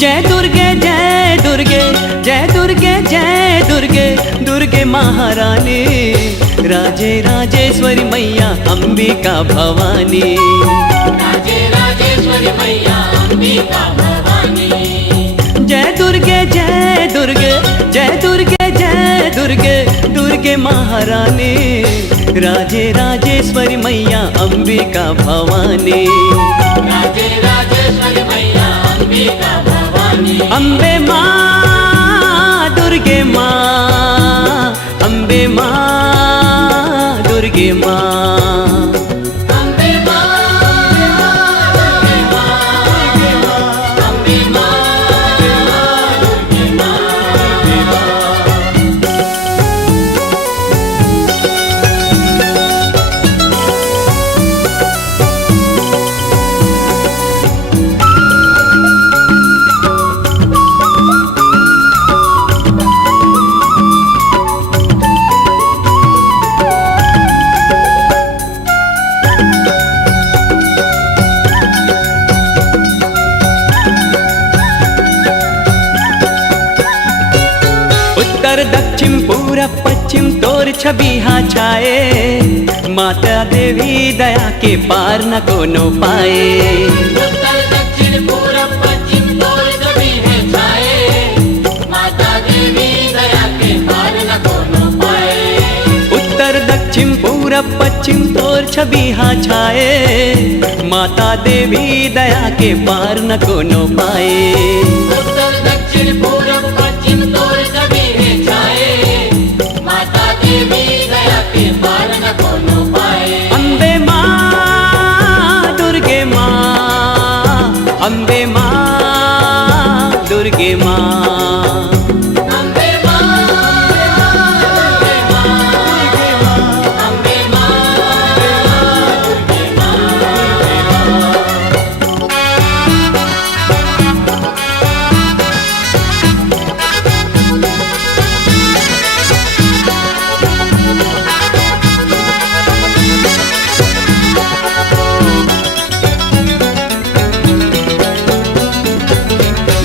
जय दुर्गे जय दुर्गे जय दुर्गे जय दुर्गे दुर्गे महारानी राजे राजेश्वरी मैया अंबिका भवानी राजे राजेश्वरी मैया अंबिका भवानी। जय दुर्गे जय दुर्गे जय दुर्गे जय दुर्गे दुर्गे महारानी राजे राजेश्वरी मैया अंबिका भवानी राजे राजेश्वरी मैया अंबिका भवानी। अम्बे माँ दुर्गे माँ अम्बे माँ दुर्गे माँ अम्बे माँ दुर्गे माँ अम्बे माँ दुर्गे माँ। उत्तर दक्षिण पूरब पश्चिम तोर छवि हाँ छाए माता देवी दया के पार न कोनो पाए। उत्तर दक्षिण पूरब पश्चिम तोर छवि है छाए माता देवी दया के पार न कोनो पाए। उत्तर दक्षिण पूरब पश्चिम तोर छवि हाँ छाए माता देवी दया के पार न कोनो पाए। उत्तर दक्षिण पूरब पश्चिम तोर छवि है छाए माता देवी दया के पार न कोनो पाए। अम्बे माँ दुर्गे माँ अम्बे माँ दुर्गे माँ अम्बे माँ दुर्गे माँ अम्बे माँ दुर्गे माँ।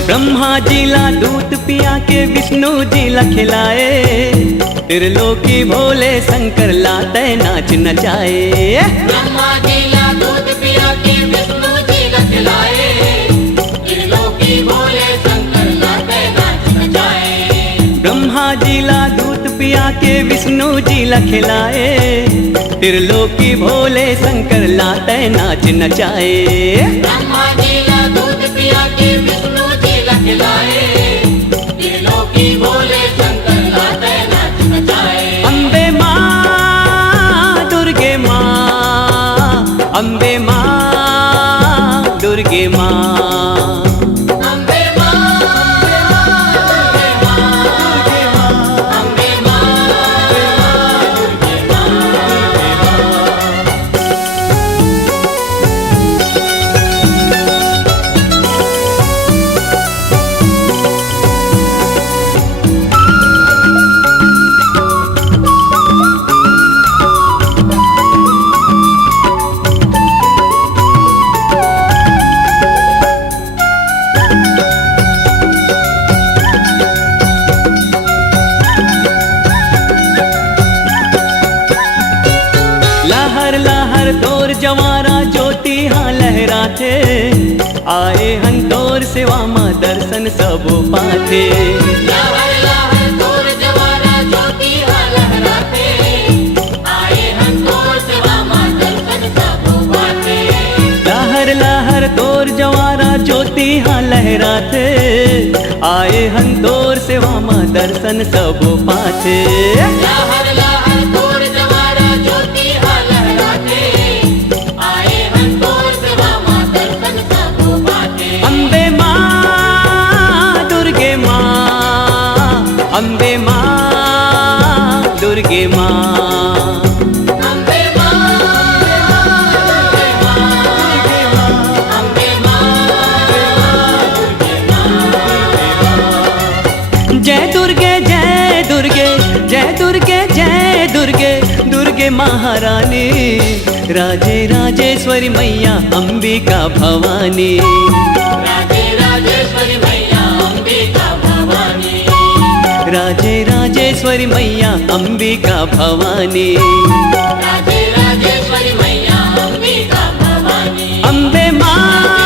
ब्रह्मा जी ला दूध पिया के विष्णु जी ला खिलाए त्रिलोकी भोले शंकर ला तय नाच नचाए। ब्रह्मा जी ला दूध पिया के विष्णु जी ला खिलाए त्रिलोकी भोले शंकर ला तय नाच नचाए। ब्रह्मा जी ला दूध पिया के विष्णु जी ला खिलाए त्रिलोकी भोले शंकर ला तय नाच नचाए। ब्रह्मा जी ला दूध पिया के विष्णु जी ला खिलाए त्रिलोकी भोले शंकर ला तय नाच नचाए। अम्बे माँ दुर्गे माँ अम्बे माँ दुर्गे माँ अम्बे माँ दुर्गे माँ अम्बे माँ दुर्गे माँ। लहर लहर तोर जवारा ज्योति हाँ लहराते आए हन तोर सेवा माँ दर्शन सब पाथे। लहर लहर तोर जवारा ज्योति हाँ लहराते आए हम तोर सेवा माँ दर्शन सब पाते। लहर लहर तोर जवारा ज्योति हाँ लहराते आए हन तोर सेवा माँ दर्शन सब पाथे। लहर लहर तोर जवारा ज्योति हाँ लहराते आए हम तोर सेवा माँ दर्शन सब पाते। अम्बे माँ दुर्गे माँ अम्बे माँ दुर्गे माँ अम्बे माँ दुर्गे माँ अम्बे माँ दुर्गे माँ। जय दुर्गे जय दुर्गे जय दुर्गे जय दुर्गे दुर्गे महारानी राजे राजेश्वरी मैया अंबिका भवानी राजे राजेश्वरी मैया राजे राजेश्वरी मैया अंबिका भवानी, राजे राजेश्वरी मैया अंबिका भवानी। अम्बे माँ